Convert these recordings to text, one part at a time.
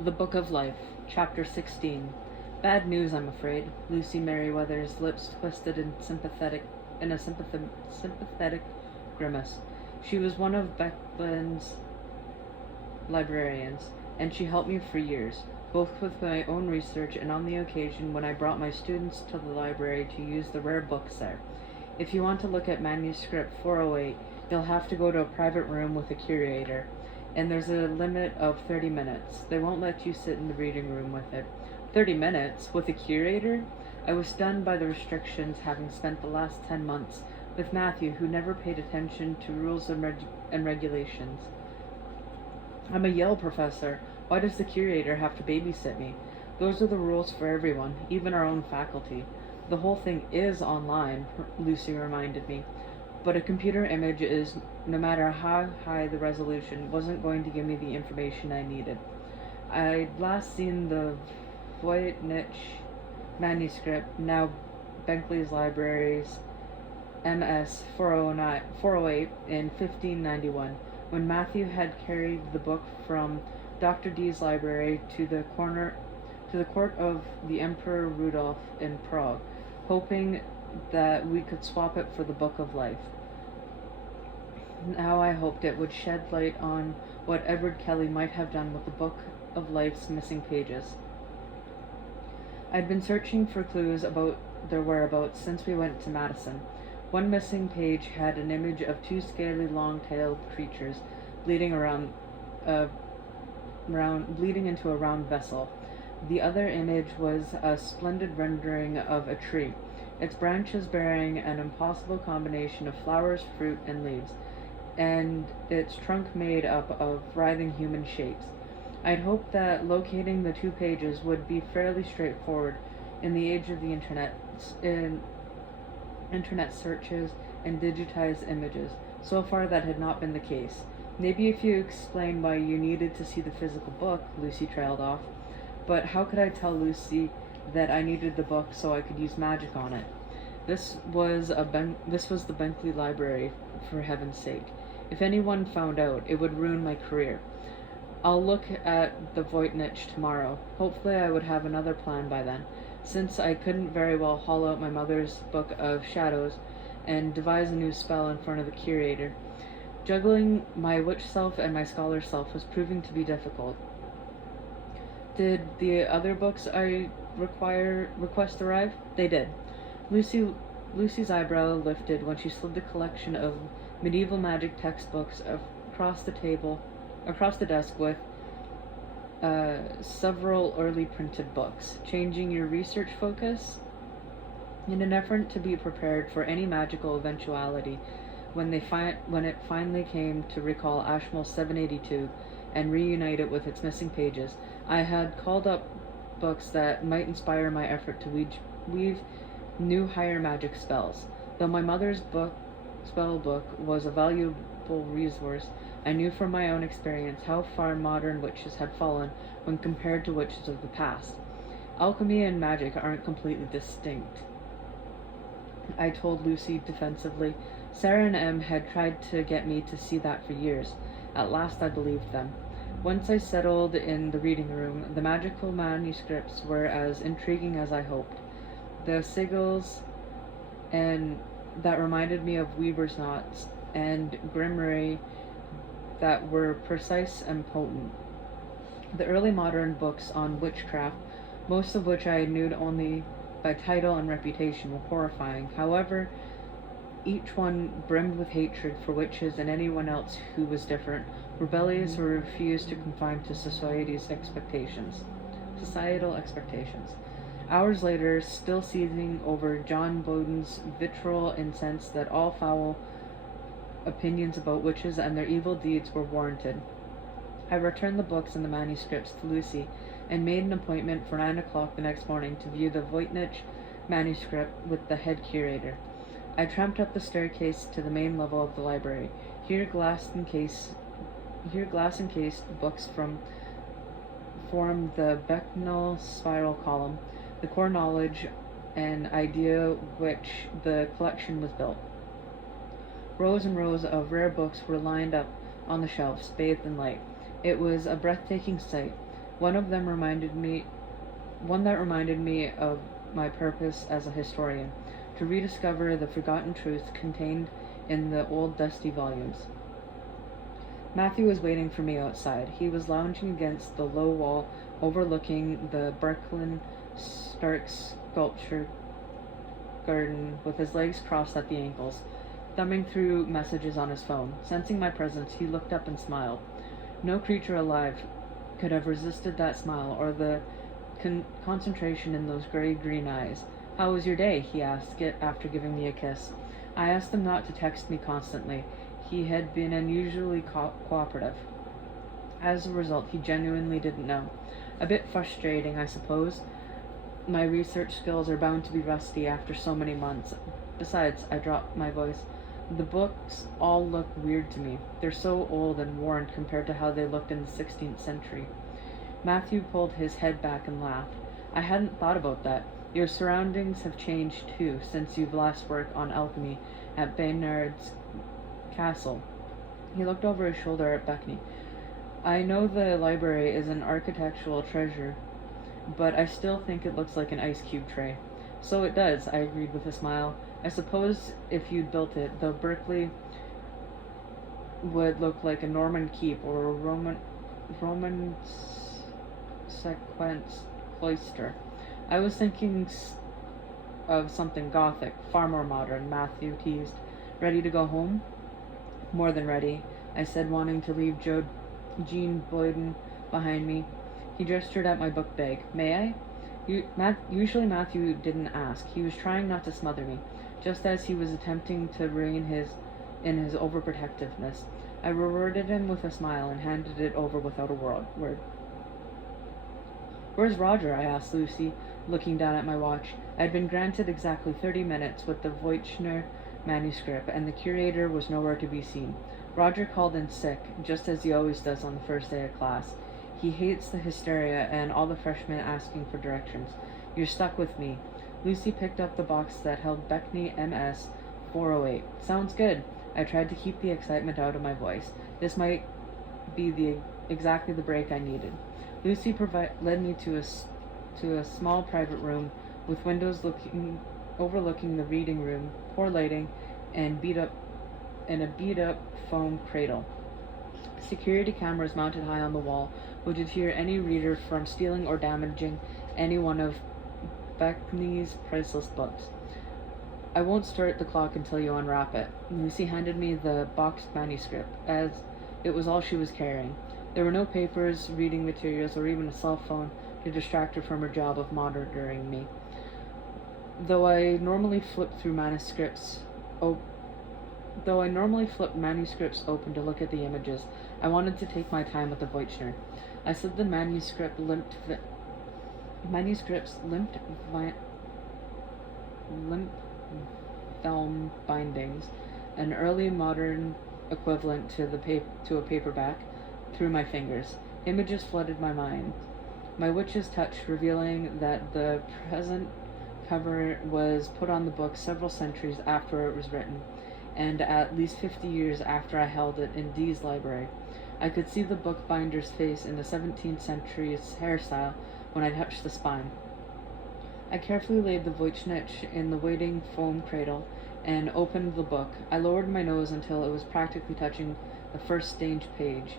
The Book of Life, Chapter 16. Bad news, I'm afraid. Lucy Merriweather's lips twisted in a sympathetic grimace. She was one of Beckland's librarians, and she helped me for years, both with my own research and on the occasion when I brought my students to the library to use the rare books there. If you want to look at manuscript 408, you'll have to go to a private room with a curator, and there's a limit of 30 minutes. They won't let you sit in the reading room with it. 30 minutes? With a curator? I was stunned by the restrictions, having spent the last 10 months with Matthew, who never paid attention to rules and regulations. I'm a Yale professor. Why does the curator have to babysit me? Those are the rules for everyone, even our own faculty. The whole thing is online, Lucy reminded me, but a computer image is, no matter how high the resolution, wasn't going to give me the information I needed. I'd last seen the Voynich manuscript, now Bentley's Library's MS 408 in 1591, when Matthew had carried the book from Dr. D's library to the court of the Emperor Rudolph in Prague, hoping that we could swap it for the Book of Life. Now I hoped it would shed light on what Edward Kelly might have done with the Book of Life's missing pages. I'd been searching for clues about their whereabouts since we went to Madison. One missing page had an image of two scaly, long-tailed creatures bleeding into a round vessel. The other image was a splendid rendering of a tree, its branches bearing an impossible combination of flowers, fruit, and leaves, and its trunk made up of writhing human shapes. I'd hoped that locating the two pages would be fairly straightforward in the age of the internet searches and digitized images. So far that had not been the case. Maybe if you explain why you needed to see the physical book, Lucy trailed off. But how could I tell Lucy that I needed the book so I could use magic on it? This was the Bentley Library, for heaven's sake. If anyone found out, it would ruin my career. I'll look at the Voynich tomorrow. Hopefully I would have another plan by then, since I couldn't very well haul out my mother's book of shadows and devise a new spell in front of the curator. Juggling my witch self and my scholar self was proving to be difficult. Did the other books I request arrive? They did. Lucy's eyebrow lifted when she slid the collection of medieval magic textbooks across the desk with several early printed books. Changing your research focus? In an effort to be prepared for any magical eventuality, when it finally came to recall Ashmole 782 and reunite it with its missing pages, I had called up books that might inspire my effort to weave new higher magic spells. Though my mother's spell book was a valuable resource, I knew from my own experience how far modern witches had fallen when compared to witches of the past. Alchemy and magic aren't completely distinct, I told Lucy defensively. Sarah and Em had tried to get me to see that for years. At last I believed them. Once I settled in the reading room, the magical manuscripts were as intriguing as I hoped. The sigils and that reminded me of weaver's knots, and grimoire that were precise and potent. The early modern books on witchcraft, most of which I knew only by title and reputation, were horrifying. However, each one brimmed with hatred for witches and anyone else who was different, rebellious, or refused to conform to societal expectations. Hours later, still seething over John Bowden's vitriol and sense that all foul opinions about witches and their evil deeds were warranted, I returned the books and the manuscripts to Lucy and made an appointment for 9 o'clock the next morning to view the Voynich manuscript with the head curator. I tramped up the staircase to the main level of the library. Here glass encased books formed the Becknell spiral column, the core knowledge and idea which the collection was built. Rows and rows of rare books were lined up on the shelves, bathed in light. It was a breathtaking sight. One of them reminded me one that reminded me of my purpose as a historian, to rediscover the forgotten truths contained in the old dusty volumes. Matthew was waiting for me outside. He was lounging against the low wall overlooking the Brooklyn Stark sculpture garden with his legs crossed at the ankles, thumbing through messages on his phone. Sensing my presence, he looked up and smiled. No creature alive could have resisted that smile or the concentration in those gray-green eyes. "How was your day?" he asked it after giving me a kiss. I asked him not to text me constantly. He had been unusually cooperative. As a result, he genuinely didn't know. A bit frustrating, I suppose. My research skills are bound to be rusty after so many months. Besides, I dropped my voice, the books all look weird to me. They're so old and worn compared to how they looked in the 16th century. Matthew pulled his head back and laughed. I hadn't thought about that. Your surroundings have changed too since you've last worked on alchemy at Baynard's Castle. He looked over his shoulder at Beckney. I know the library is an architectural treasure, but I still think it looks like an ice cube tray. So it does, I agreed with a smile. I suppose if you'd built it, the Berkeley would look like a Norman keep or a Roman sequence cloister. I was thinking of something Gothic, far more modern, Matthew teased. Ready to go home? More than ready, I said, wanting to leave Jean Boyden behind me. He gestured at my book bag. May I? Usually Matthew didn't ask. He was trying not to smother me, just as he was attempting to rein in his overprotectiveness. I rewarded him with a smile and handed it over without a word. Where's Roger? I asked Lucy, looking down at my watch. I had been granted exactly 30 minutes with the Voitschner manuscript, and the curator was nowhere to be seen. Roger called in sick, just as he always does on the first day of class. He hates the hysteria and all the freshmen asking for directions. You're stuck with me. Lucy picked up the box that held Beckney MS 408. Sounds good. I tried to keep the excitement out of my voice. This might be exactly the break I needed. Lucy led me to a small private room with windows overlooking the reading room, poor lighting, and a beat up foam cradle. Security cameras mounted high on the wall would deter any reader from stealing or damaging any one of Beckney's priceless books. I won't start the clock until you unwrap it. Lucy handed me the boxed manuscript, as it was all she was carrying. There were no papers, reading materials, or even a cell phone to distract her from her job of monitoring me. Though I normally flip manuscripts open to look at the images, I wanted to take my time with the Voitschner. I slid the manuscript's limp vellum bindings, an early modern equivalent to a paperback, through my fingers. Images flooded my mind. My witch's touch revealing that the present cover was put on the book several centuries after it was written, and at least 50 years after I held it in Dee's library. I could see the bookbinder's face in the 17th century's hairstyle when I touched the spine. I carefully laid the Voitschnitz in the waiting foam cradle and opened the book. I lowered my nose until it was practically touching the first stained page.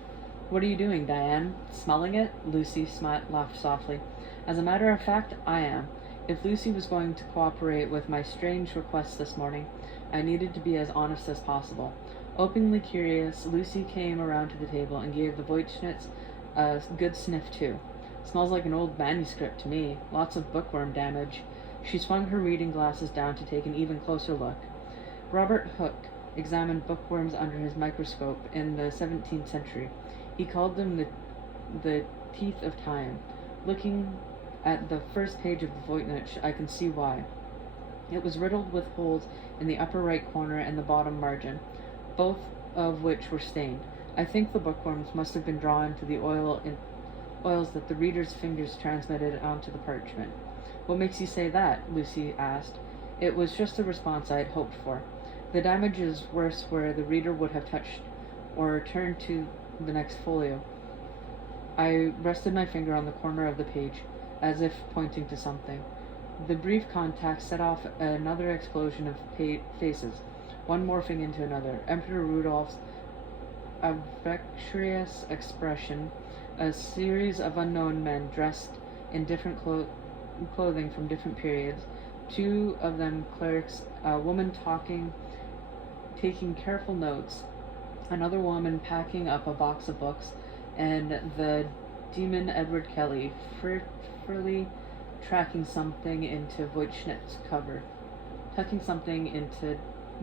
What are you doing, Diane? Smelling it? Lucy laughed softly. As a matter of fact, I am. If Lucy was going to cooperate with my strange request this morning, I needed to be as honest as possible. Openly curious, Lucy came around to the table and gave the Voitschnitz a good sniff too. Smells like an old manuscript to me. Lots of bookworm damage. She swung her reading glasses down to take an even closer look. Robert Hooke examined bookworms under his microscope in the 17th century. He called them the teeth of time. Looking at the first page of the Voitschnitz, I can see why. It was riddled with holes in the upper right corner and the bottom margin, both of which were stained. I think the bookworms must have been drawn to the oils that the reader's fingers transmitted onto the parchment. What makes you say that? Lucy asked. It was just the response I had hoped for. The damage is worse where the reader would have touched or turned to the next folio. I rested my finger on the corner of the page, as if pointing to something. The brief contact set off another explosion of faces, one morphing into another. Emperor Rudolph's obsequious expression, a series of unknown men dressed in different clothing from different periods, two of them clerics, a woman taking careful notes, another woman packing up a box of books, and the demon Edward Kelly furtively tracking something into Voichtnitz's cover. Tucking something into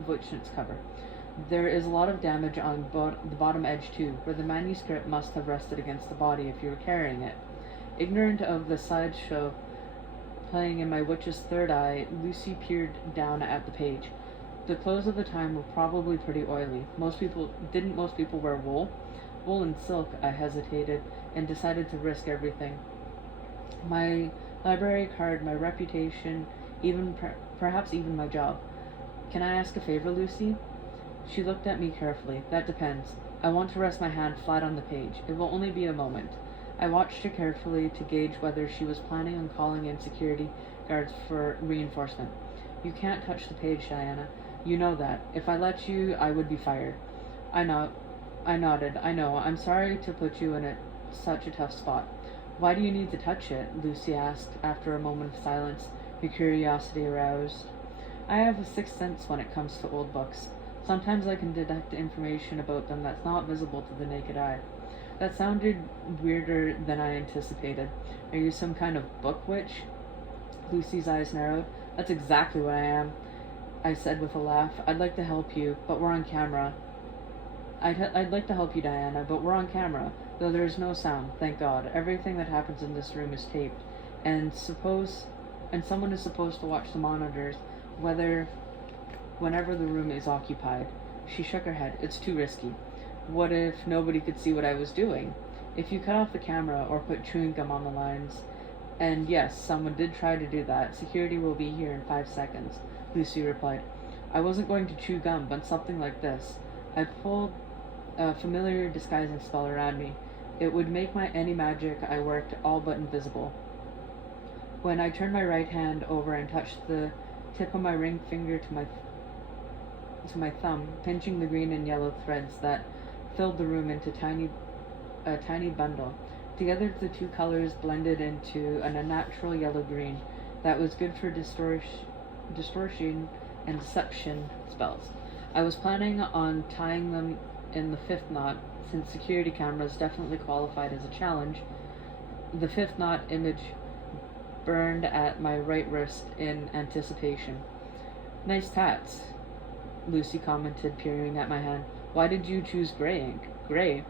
Voichtnitz's cover. There is a lot of damage on the bottom edge too, where the manuscript must have rested against the body if you were carrying it. Ignorant of the sideshow playing in my witch's third eye, Lucy peered down at the page. The clothes of the time were probably pretty oily. Most people wear wool? Wool and silk, I hesitated, and decided to risk everything. My library card, my reputation, perhaps even my job. Can I ask a favor, Lucy? She looked at me carefully. That depends. I want to rest my hand flat on the page. It will only be a moment. I watched her carefully to gauge whether she was planning on calling in security guards for reinforcement. You can't touch the page, Diana. You know that. If I let you, I would be fired. I nodded. I know. I'm sorry to put you in such a tough spot. Why do you need to touch it? Lucy asked after a moment of silence, her curiosity aroused. I have a sixth sense when it comes to old books. Sometimes I can detect information about them that's not visible to the naked eye. That sounded weirder than I anticipated. Are you some kind of book witch? Lucy's eyes narrowed. That's exactly what I am, I said with a laugh. I'd like to help you, but we're on camera. I'd like to help you, Diana, but we're on camera, though there is no sound, thank God. Everything that happens in this room is taped, and someone is supposed to watch the monitors, whenever the room is occupied. She shook her head. It's too risky. What if nobody could see what I was doing? If you cut off the camera or put chewing gum on the lines, and yes, someone did try to do that, security will be here in 5 seconds, Lucy replied. I wasn't going to chew gum, but something like this. I pulled a familiar disguising spell around me. It would make any magic I worked all but invisible. When I turned my right hand over and touched the tip of my ring finger to my thumb, pinching the green and yellow threads that filled the room into a tiny bundle. Together the two colors blended into an unnatural yellow-green that was good for distortion and deception spells. I was planning on tying them in the fifth knot, since security cameras definitely qualified as a challenge. The fifth knot image burned at my right wrist in anticipation. Nice tats, Lucy commented, peering at my hand. Why did you choose gray ink? Gray?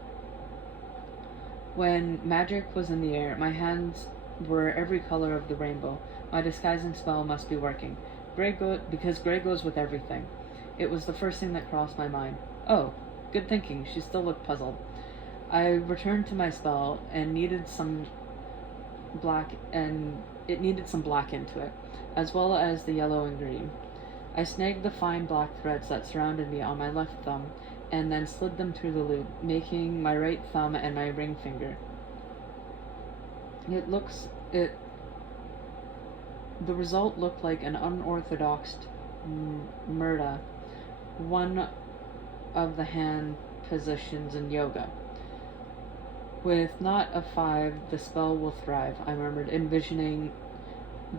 When magic was in the air, my hands were every color of the rainbow. My disguising spell must be working. Because gray goes with everything. It was the first thing that crossed my mind. Oh, good thinking. She still looked puzzled. I returned to my spell and it needed some black into it, as well as the yellow and green. I snagged the fine black threads that surrounded me on my left thumb, and then slid them through the loop, making my right thumb and my ring finger. The result looked like an unorthodox murda, one of the hand positions in yoga. With knot of 5, the spell will thrive, I murmured, envisioning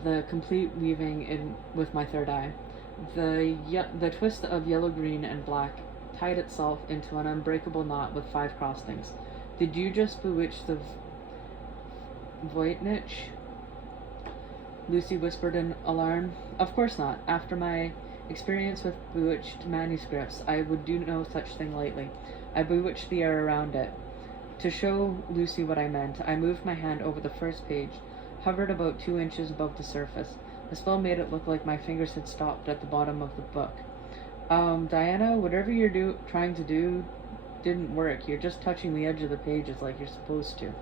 the complete weaving in with my third eye. The twist of yellow, green, and black tied itself into an unbreakable knot with 5 crossings. Did you just bewitch the Voichtnitz? Lucy whispered in alarm. Of course not. After my experience with bewitched manuscripts, I would do no such thing lightly. I bewitched the air around it. To show Lucy what I meant, I moved my hand over the first page, hovered about 2 inches above the surface. The spell made it look like my fingers had stopped at the bottom of the book. Diana, whatever you're trying to do didn't work. You're just touching the edge of the pages like you're supposed to.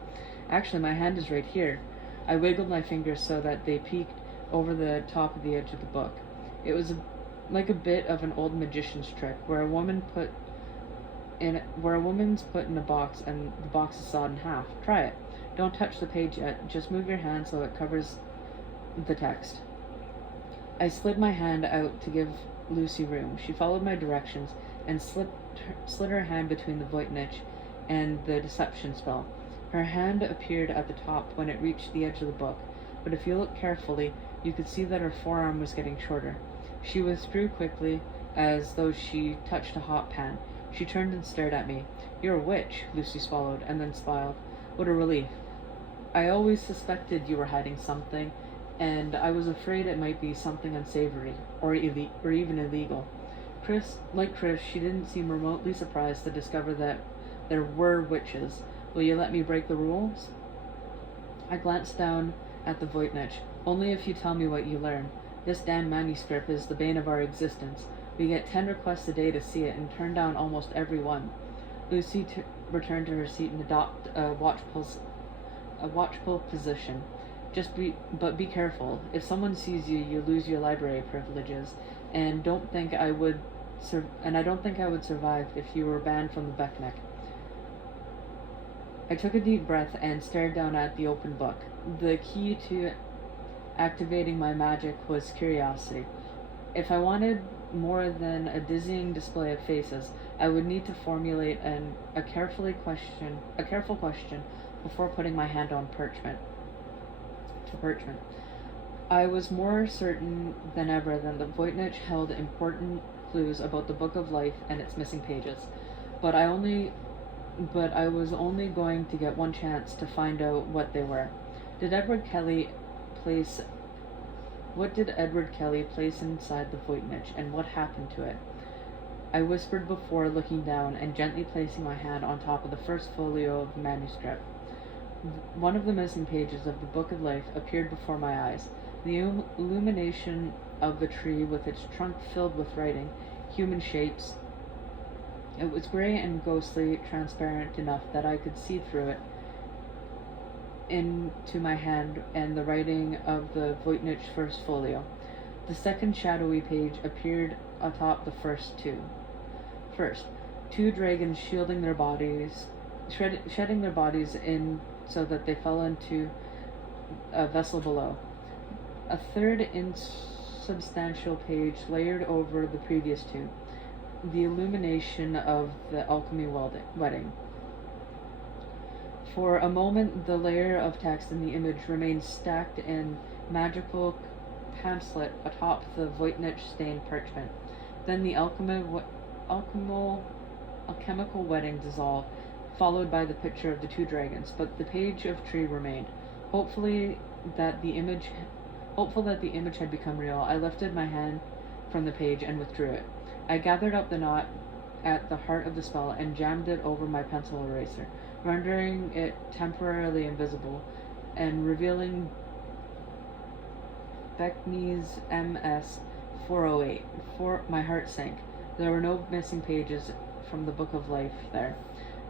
Actually, my hand is right here. I wiggled my fingers so that they peeked over the top of the edge of the book. It was like a bit of an old magician's trick, where a woman's put in a box and the box is sawed in half. Try it. Don't touch the page yet. Just move your hand so it covers the text. I slid my hand out to give Lucy room. She followed my directions and slid her hand between the Voynich and the deception spell. Her hand appeared at the top when it reached the edge of the book, but if you looked carefully, you could see that her forearm was getting shorter. She withdrew quickly, as though she touched a hot pan. She turned and stared at me. "You're a witch," Lucy swallowed, and then smiled. What a relief. I always suspected you were hiding something, and I was afraid it might be something unsavory, or even illegal. Chris, she didn't seem remotely surprised to discover that there were witches. Will you let me break the rules? I glanced down at the Voynich. Only if you tell me what you learn. This damn manuscript is the bane of our existence. We get 10 requests a day to see it and turn down almost every one. Lucy returned to her seat and adopted a watchful position. But be careful. If someone sees you, you lose your library privileges, and I don't think I would survive if you were banned from the Beckneck. I took a deep breath and stared down at the open book. The key to activating my magic was curiosity. If I wanted more than a dizzying display of faces, I would need to formulate a careful question before putting my hand on parchment. I was more certain than ever that the Voynich held important clues about the Book of Life and its missing pages, but I was only going to get one chance to find out what they were. What did Edward Kelly place inside the Voynich, and what happened to it? I whispered before looking down and gently placing my hand on top of the first folio of the manuscript. One of the missing pages of the Book of Life appeared before my eyes. The illumination of the tree with its trunk filled with writing, human shapes. It was gray and ghostly, transparent enough that I could see through it into my hand and the writing of the Voynich first folio. The second shadowy page appeared atop the first two. First, 2 dragons shielding their bodies, shedding their bodies in so that they fell into a vessel below. A third insubstantial page layered over the previous 2. The illumination of the alchemy wedding. For a moment, the layer of text in the image remained stacked in magical pamphlet atop the Voynich-stained parchment. Then the alchemical wedding dissolved, followed by the picture of the 2 dragons, but the page of tree remained. Hopeful that the image had become real, I lifted my hand from the page and withdrew it. I gathered up the knot at the heart of the spell and jammed it over my pencil eraser, rendering it temporarily invisible and revealing Beckney's MS 408. My heart sank. There were no missing pages from the Book of Life there.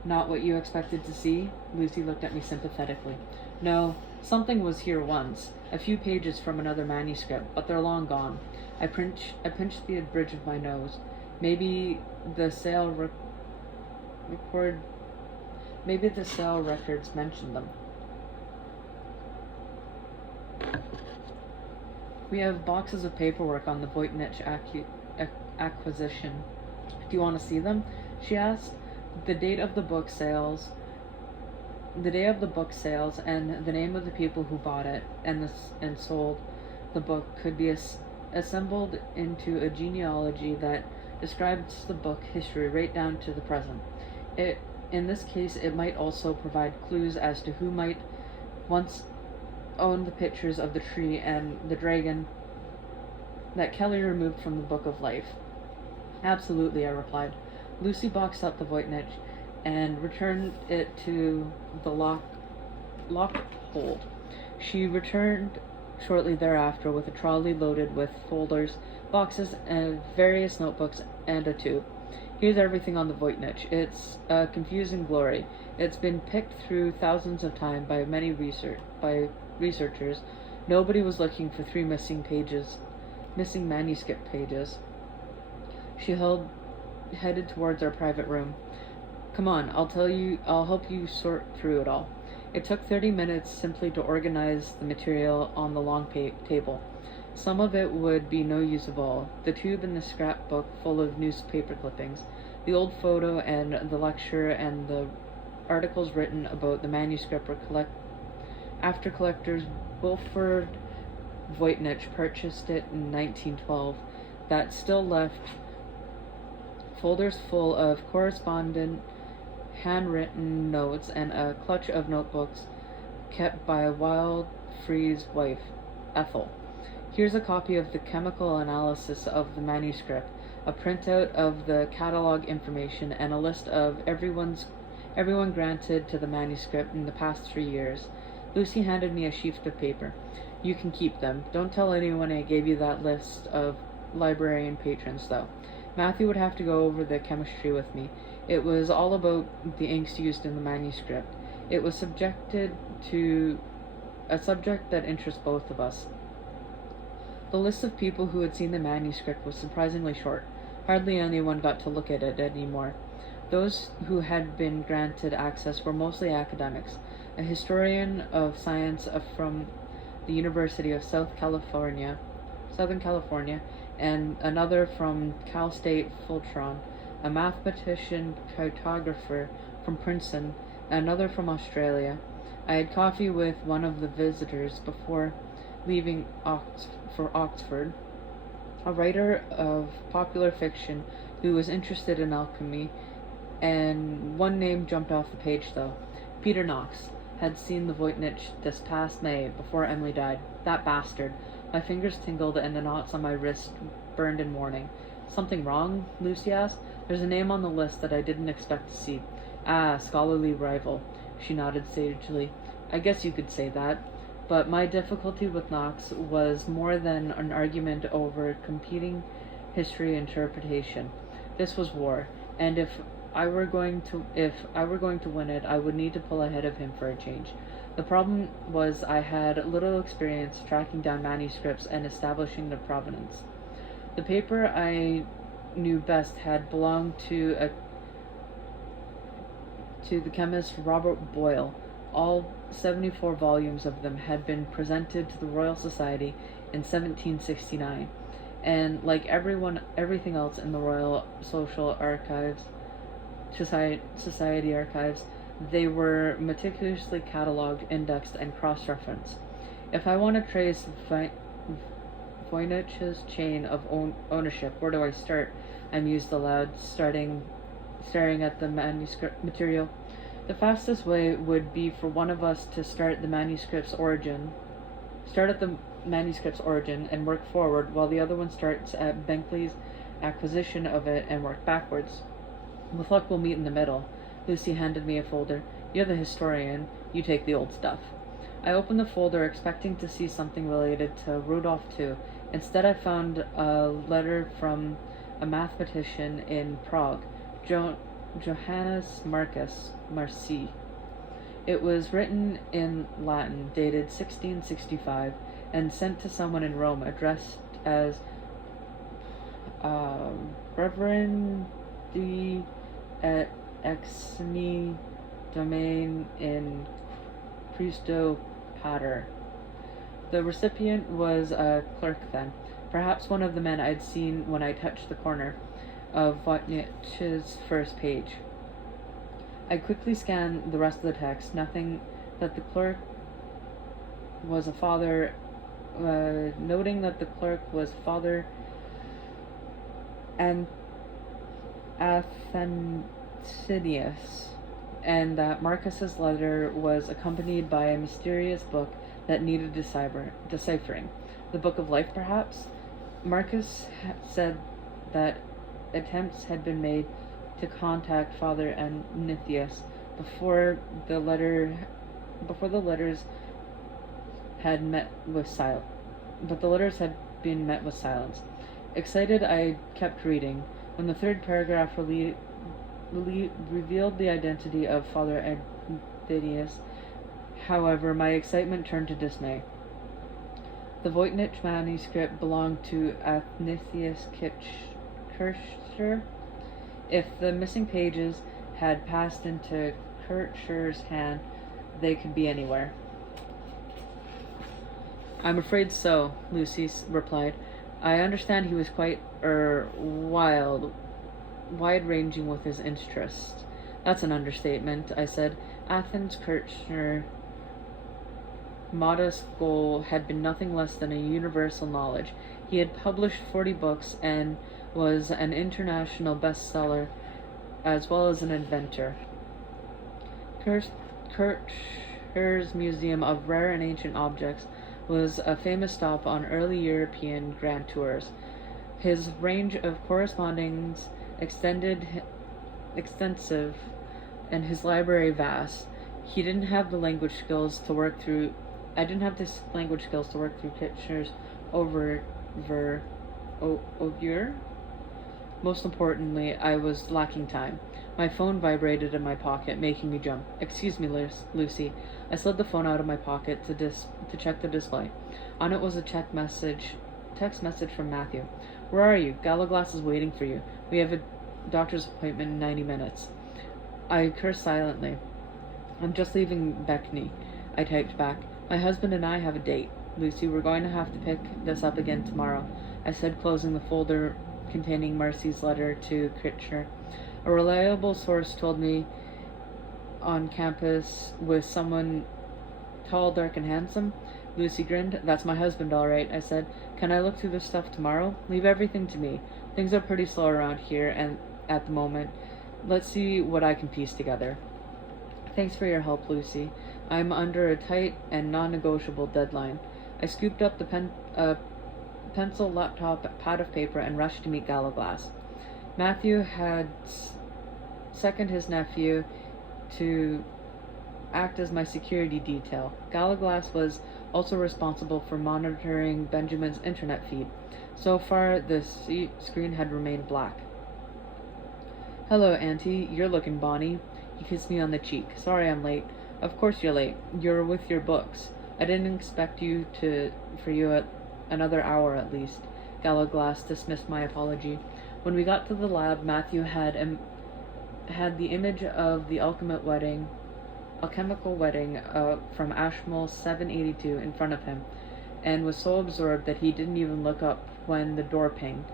Not what you expected to see? Lucy looked at me sympathetically. No, something was here once. A few pages from another manuscript, but they're long gone. I pinched the bridge of my nose. Maybe the sale records mentioned them. We have boxes of paperwork on the Voynich acquisition. Do you want to see them? She asked. The day of the book sales, and the name of the people who bought it and sold the book could be assembled into a genealogy that describes the book history right down to the present. In this case, it might also provide clues as to who might once own the pictures of the tree and the dragon that Kelly removed from the Book of Life. Absolutely, I replied. Lucy boxed up the Voynich and returned it to the locked hold. She returned shortly thereafter with a trolley loaded with folders, boxes, and various notebooks, and a tube. Here's everything on the Voynich. It's a confusing glory. It's been picked through thousands of times by researchers. Nobody was looking for 3 missing manuscript pages. She headed towards our private room. Come on, I'll help you sort through it all. It took 30 minutes simply to organize the material on the long table. Some of it would be no use at all. The tube and the scrapbook full of newspaper clippings, the old photo and the lecture and the articles written about the manuscript were after collectors Wilford Voynich purchased it in 1912. That still left folders full of correspondent handwritten notes and a clutch of notebooks kept by Wildfree's wife, Ethel. Here's a copy of the chemical analysis of the manuscript, a printout of the catalog information, and a list of everyone granted to the manuscript in the past 3 years. Lucy handed me a sheaf of paper. You can keep them. Don't tell anyone I gave you that list of librarian patrons, though. Matthew would have to go over the chemistry with me. It was all about the inks used in the manuscript. It was subjected to a subject that interests both of us. The list of people who had seen the manuscript was surprisingly short. Hardly anyone got to look at it anymore. Those who had been granted access were mostly academics. A historian of science from the University of Southern California, and another from Cal State Fulton, a mathematician cartographer from Princeton, and another from Australia. I had coffee with one of the visitors before leaving for Oxford, a writer of popular fiction who was interested in alchemy, and one name jumped off the page though. Peter Knox had seen the Voynich this past May, before Emily died. That bastard. My fingers tingled and the knots on my wrist burned in warning. Something wrong? Lucy asked. There's a name on the list that I didn't expect to see. Ah, scholarly rival. She nodded sagely. I guess you could say that. But my difficulty with Knox was more than an argument over competing history interpretation. This was war, and if I were going to win it, I would need to pull ahead of him for a change. The problem was I had little experience tracking down manuscripts and establishing their provenance. The paper I knew best had belonged to the chemist Robert Boyle. All 74 volumes of them had been presented to the Royal Society in 1769, and like everything else in the Royal Society archives, they were meticulously catalogued, indexed, and cross-referenced. If I want to trace Voynich's chain of ownership, where do I start? I mused aloud, staring at the manuscript material. The fastest way would be for one of us to start at the manuscript's origin and work forward, while the other one starts at Bentley's acquisition of it and work backwards. With luck, we'll meet in the middle. Lucy handed me a folder. You're the historian. You take the old stuff. I opened the folder, expecting to see something related to Rudolph II. Instead, I found a letter from a mathematician in Prague, Johannes Marci. It was written in Latin, dated 1665, and sent to someone in Rome, addressed as Reverend et eximi domain in Christo Pater. The recipient was a clerk then, perhaps one of the men I'd seen when I touched the corner of Voynich's first page. I quickly scanned the rest of the text, noting that the clerk was Father Athanasius, and that Marcus's letter was accompanied by a mysterious book that needed deciphering. The Book of Life, perhaps? Marcus said that attempts had been made to contact Father Anithius before the letters had been met with silence. Excited, I kept reading. When the third paragraph revealed the identity of Father Anithius, however, my excitement turned to dismay. The Voynich manuscript belonged to Athanasius Kircher. If the missing pages had passed into Kircher's hand, they could be anywhere. I'm afraid so, Lucy replied. I understand he was quite, wide-ranging with his interests. That's an understatement, I said. Athens Kirchner modest goal had been nothing less than a universal knowledge. He had published 40 books and was an international bestseller as well as an inventor. Kirchner's Museum of Rare and Ancient Objects was a famous stop on early European grand tours. His range of correspondence extensive and his library vast. I didn't have the language skills to work through Kitchener's overture. Most importantly, I was lacking time. My phone vibrated in my pocket, making me jump. Excuse me, Lucy. I slid the phone out of my pocket to check the display. On it was a text message from Matthew. Where are you? Gallaglass is waiting for you. We have a doctor's appointment in 90 minutes. I cursed silently. I'm just leaving Beckney, I typed back. My husband and I have a date. Lucy, we're going to have to pick this up again tomorrow, I said, closing the folder containing Marcy's letter to Kitchener. A reliable source told me on campus with someone tall, dark, and handsome. Lucy grinned. That's my husband, all right, I said. Can I look through this stuff tomorrow? Leave everything to me. Things are pretty slow around here and at the moment. Let's see what I can piece together. Thanks for your help, Lucy. I'm under a tight and non-negotiable deadline. I scooped up the pencil, laptop, pad of paper, and rushed to meet Gallaglass. Matthew had seconded his nephew to act as my security detail. Gallaglass was also responsible for monitoring Benjamin's internet feed. So far, the screen had remained black. Hello, Auntie. You're looking bonny. He kissed me on the cheek. Sorry I'm late. Of course you're late. You're with your books. I didn't expect for you at another hour at least. Gallaglass dismissed my apology. When we got to the lab, Matthew had the image of the alchemical wedding from Ashmole 782 in front of him, and was so absorbed that he didn't even look up when the door pinged.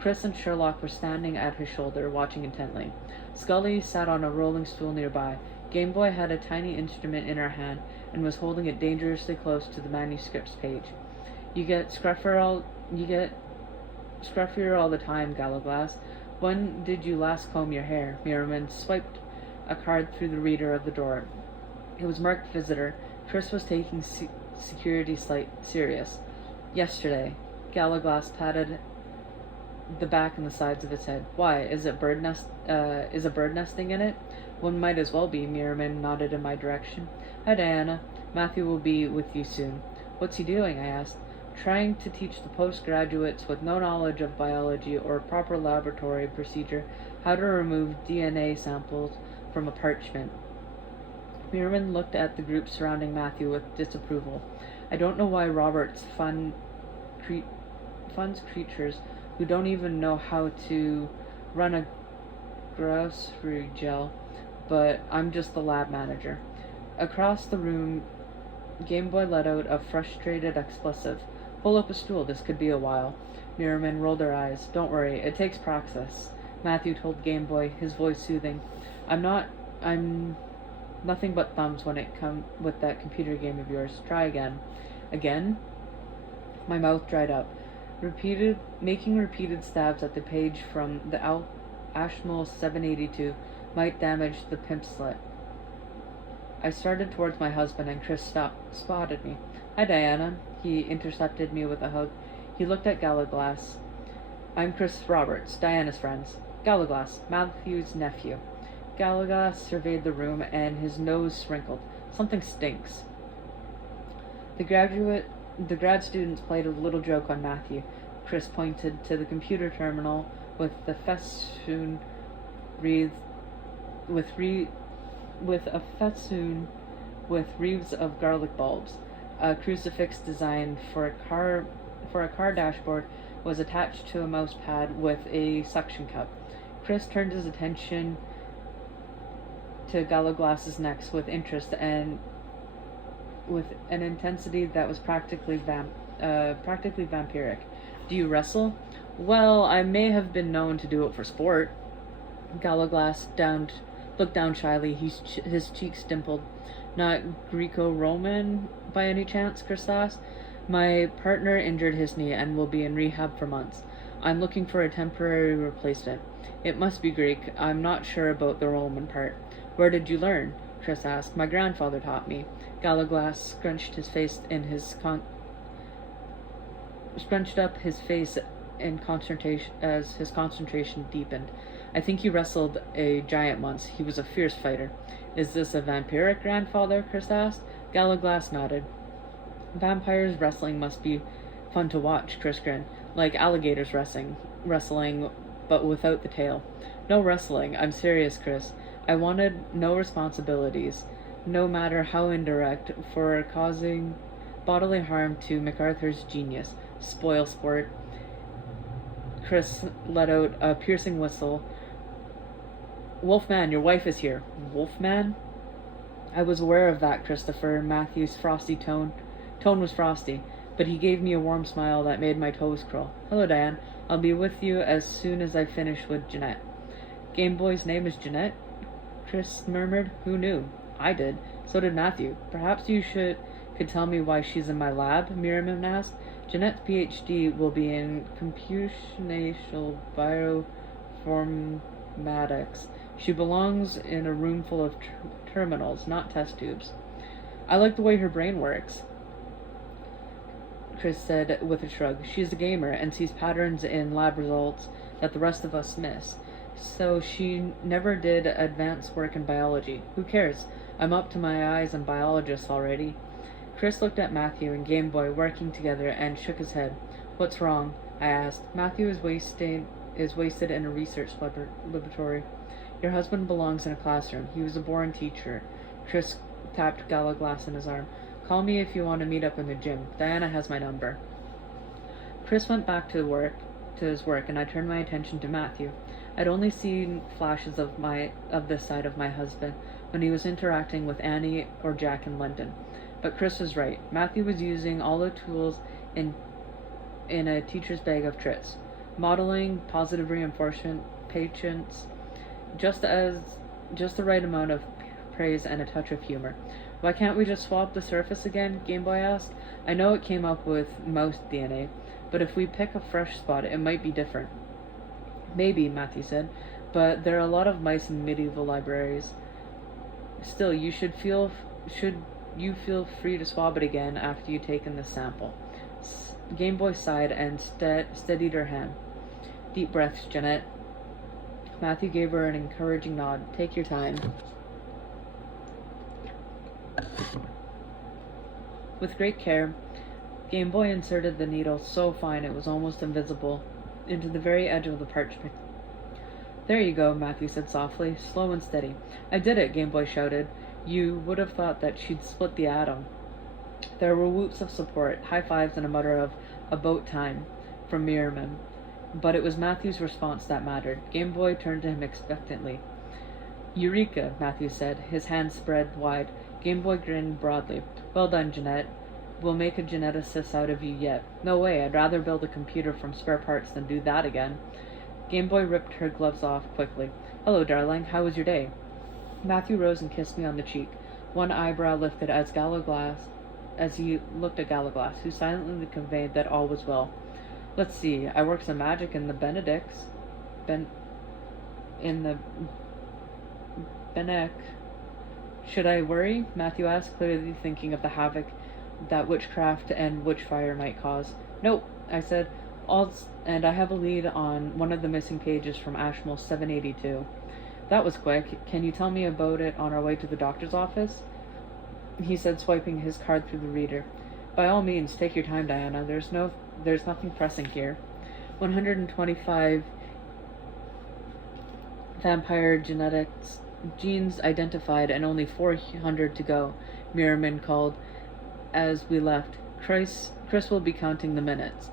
Chris and Sherlock were standing at his shoulder, watching intently. Scully sat on a rolling stool nearby. Gameboy had a tiny instrument in her hand and was holding it dangerously close to the manuscript's page. You get scruffier all the time, Gallaglass. When did you last comb your hair? Merriman swiped a card through the reader of the door. It was marked visitor. Chris was taking security serious. Yesterday. Gallaglass patted the back and the sides of his head. Why? Is a bird nesting in it? One might as well be. Merriman nodded in my direction. Hi, Diana. Matthew will be with you soon. What's he doing? I asked. Trying to teach the postgraduates with no knowledge of biology or proper laboratory procedure how to remove DNA samples from a parchment. Merriman looked at the group surrounding Matthew with disapproval. I don't know why Roberts funds creatures who don't even know how to run a grocery gel, but I'm just the lab manager. Across the room, Gameboy let out a frustrated expletive. Pull up a stool, this could be a while. Merriman rolled her eyes. Don't worry, it takes practice, Matthew told Gameboy, his voice soothing. I'm nothing but thumbs when it comes with that computer game of yours. Try again. Again? My mouth dried up. Making repeated stabs at the page from the Ashmole 782 might damage the pimp slit. I started towards my husband and Chris spotted me. Hi, Diana. He intercepted me with a hug. He looked at Gallaglass. I'm Chris Roberts, Diana's friends. Gallaglass, Matthew's nephew. Gallaglass surveyed the room and his nose wrinkled. Something stinks. The grad students played a little joke on Matthew. Chris pointed to the computer terminal with the festoon wreaths of garlic bulbs. A crucifix designed for a car dashboard was attached to a mouse pad with a suction cup. Chris turned his attention to Gallaglass's next with interest and with an intensity that was practically vampiric. Do you wrestle? Well, I may have been known to do it for sport. Gallaglass looked down shyly. His cheeks dimpled. Not Greco-Roman by any chance, Chris asked. My partner injured his knee and will be in rehab for months. I'm looking for a temporary replacement. It must be Greek. I'm not sure about the Roman part. Where did you learn? Chris asked. My grandfather taught me. Gallaglass scrunched up his face in concentration as his concentration deepened. I think he wrestled a giant once. He was a fierce fighter. Is this a vampiric grandfather? Chris asked. Gallaglass nodded. Vampires wrestling must be fun to watch, Chris grinned. Like alligators wrestling, but without the tail. No wrestling. I'm serious, Chris. I wanted no responsibilities, no matter how indirect, for causing bodily harm to MacArthur's genius. Spoil sport. Chris let out a piercing whistle. Wolfman, your wife is here. Wolfman? I was aware of that, Christopher. Matthew's frosty tone was frosty, but he gave me a warm smile that made my toes curl. Hello, Diane. I'll be with you as soon as I finish with Jeanette. Game Boy's name is Jeanette? Chris murmured. Who knew? I did. So did Matthew. Perhaps you could tell me why she's in my lab? Miriam asked. Jeanette's PhD will be in computational bioinformatics. She belongs in a room full of terminals, not test tubes. I like the way her brain works, Chris said with a shrug. She's a gamer and sees patterns in lab results that the rest of us miss. So she never did advanced work in biology. Who cares? I'm up to my eyes in biologists already. Chris looked at Matthew and Game Boy working together and shook his head. What's wrong? I asked. Matthew is wasted in a research laboratory. Your husband belongs in a classroom. He was a born teacher. Chris tapped Gallaglass in his arm. Call me if you want to meet up in the gym. Diana has my number. Chris went back to his work, and I turned my attention to Matthew. I'd only seen flashes of this side of my husband when he was interacting with Annie or Jack in London. But Chris was right. Matthew was using all the tools in a teacher's bag of tricks. Modeling, positive reinforcement, patience, just the right amount of praise and a touch of humor. Why can't we just swap the surface again? Game Boy asked. I know it came up with mouse DNA, but if we pick a fresh spot, it might be different. Maybe, Matthew said, but there are a lot of mice in medieval libraries. Still, you should feel free to swab it again after you've taken the sample. Game Boy sighed and steadied her hand. Deep breaths, Jeanette. Matthew gave her an encouraging nod. Take your time. With great care, Game Boy inserted the needle so fine it was almost invisible into the very edge of the parchment. There you go, Matthew said softly, slow and steady. I did it, Game Boy shouted. You would have thought that she'd split the atom. There were whoops of support, high fives, and a mutter of "about time" from Miriam. But it was Matthew's response that mattered. Game Boy turned to him expectantly. Eureka, Matthew said, his hands spread wide. Game Boy grinned broadly. Well done, Jeanette. We'll make a geneticist out of you yet. No way, I'd rather build a computer from spare parts than do that again. Game Boy ripped her gloves off quickly. Hello, darling. How was your day? Matthew rose and kissed me on the cheek. One eyebrow lifted as he looked at Gallaglass, who silently conveyed that all was well. Let's see, I work some magic in the Benedicts. Benek. Should I worry? Matthew asked, clearly thinking of the havoc that witchcraft and witchfire might cause. Nope, I said, and I have a lead on one of the missing pages from Ashmole 782. That was quick. Can you tell me about it on our way to the doctor's office? He said, swiping his card through the reader. By all means, take your time, Diana. There's nothing pressing here. 125 vampire genes identified and only 400 to go, Merriman called as we left. Chris will be counting the minutes.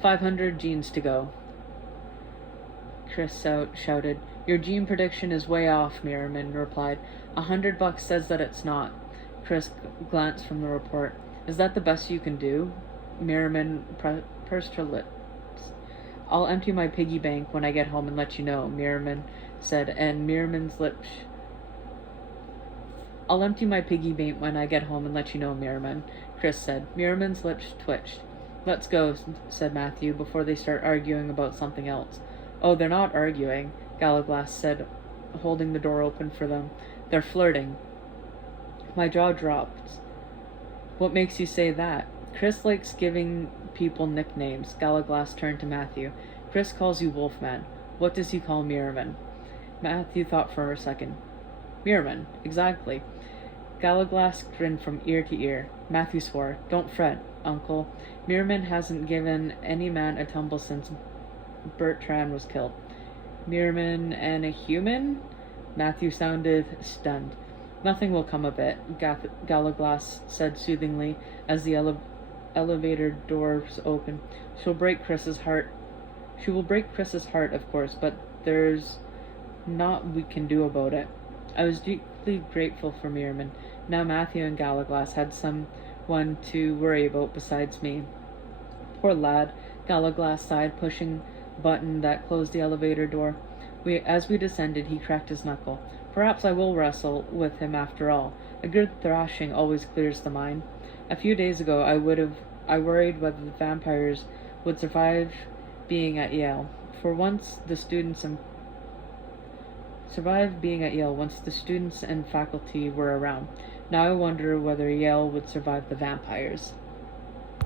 500 genes to go. Chris shouted. Your gene prediction is way off, Merriman replied. $100 says that it's not. Chris glanced from the report. Is that the best you can do? Merriman pursed her lips. I'll empty my piggy bank when I get home and let you know, Merriman said, and Merriman's lips. I'll empty my piggy bank when I get home and let you know, Merriman, Chris said. Merriman's lips twitched. Let's go, said Matthew, before they start arguing about something else. Oh, they're not arguing, Gallaglass said, holding the door open for them. They're flirting. My jaw dropped. What makes you say that? Chris likes giving people nicknames. Gallaglass turned to Matthew. Chris calls you Wolfman. What does he call Merriman? Matthew thought for a second. Merriman, exactly. Gallaglass grinned from ear to ear. Matthew swore. Don't fret, Uncle. Merriman hasn't given any man a tumble since Bertrand was killed. Merriman and a human? Matthew sounded stunned. Nothing will come of it, Gallaglass said soothingly as the elevator doors opened. She will break Chris's heart, of course, but there's naught we can do about it. I was deeply grateful for Merriman. Now Matthew and Gallaglass had someone to worry about besides me. Poor lad, Gallaglass sighed, pushing the button that closed the elevator door. As we descended, he cracked his knuckle. Perhaps I will wrestle with him after all. A good thrashing always clears the mind. A few days ago, I worried whether the vampires would survive being at Yale. Once the students and faculty were around. Now I wonder whether Yale would survive the vampires.